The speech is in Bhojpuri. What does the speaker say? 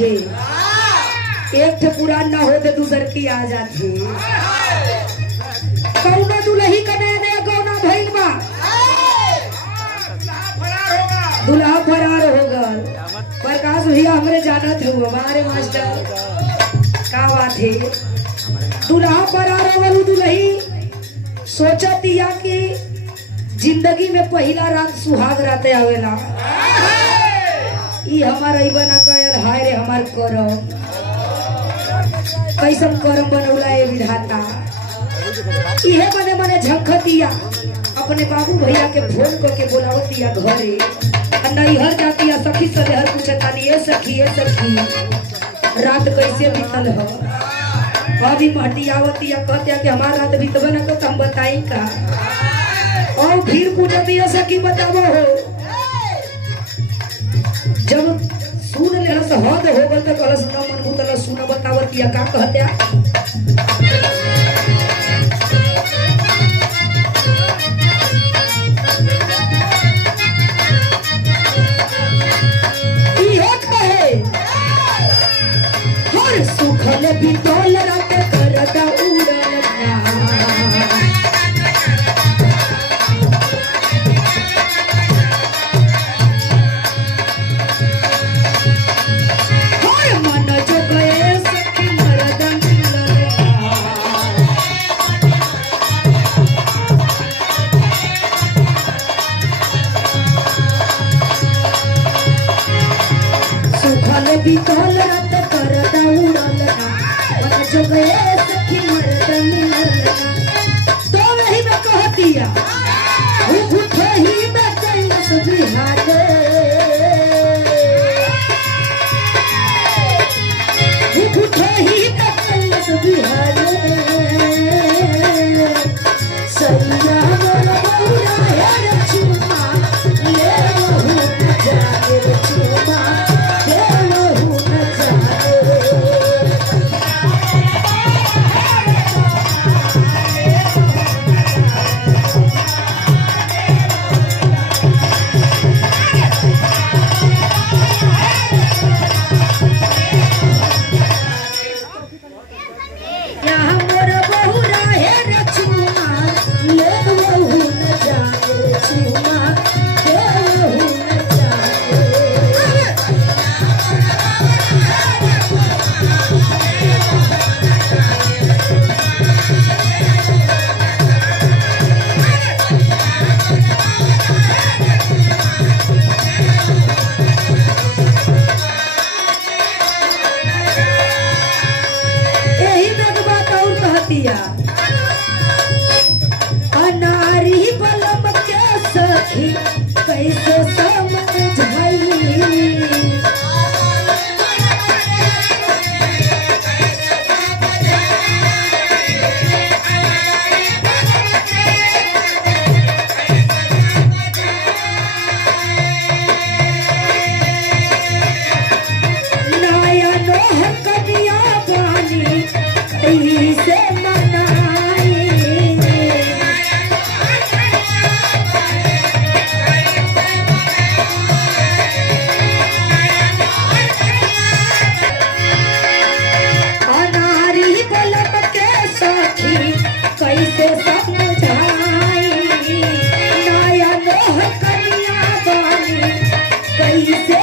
थे, एक थे पुरान ना होते दूसर की आ जाती। कौनो दुल्ही का नया नया गौना भइल बा, दुल्हा फरार हो गल। प्रकाश भैया हमरे जानत हुआ हमारे मास्टर का बात है। दुल्हा फरार हो गल, दुल्ही सोचतिया कि जिंदगी में पहला रात सुहाग रात आवेला, ई हमार बना कहल हाय रे हमार करम, कैसन करम बनौला है विधाता। इहे मने मने झंखतिया अपने बाबू भैया के फोन करके बोलावतिया घरे, नैहर जातिया सखी सलेहर पूछतानी ए सखी रात कैसे बीतल हो। अभी महटियावतिया कहतिया कि हमार रात बीतबे न तो हम बताई का। और फिर पूछतिया सखी बतावो हो। जब सुन लेलस हद हो गल तो कहलस न मन भूतल सुन बतावतिया का कहतिया। सुखल बितोल रात करता उड़लना, हर मन जो गए सखी मरदन मिललना। सुखल बितोल रात करता उड़लना, जो गए सखी मरदन मिललना। तो वही में कहतिया उठे ही में कैलस बिहारे, उठे ही में कैलस बिहारे। सैया मोर बौरा है चुमा ले लहू न जाने चुमा ले लहू न जाने। अनारी बलम के सखी कैसे समझाई, नया नोह कनिया बानी से कैसे समझाई, नया नोह कनिया बानी कैसे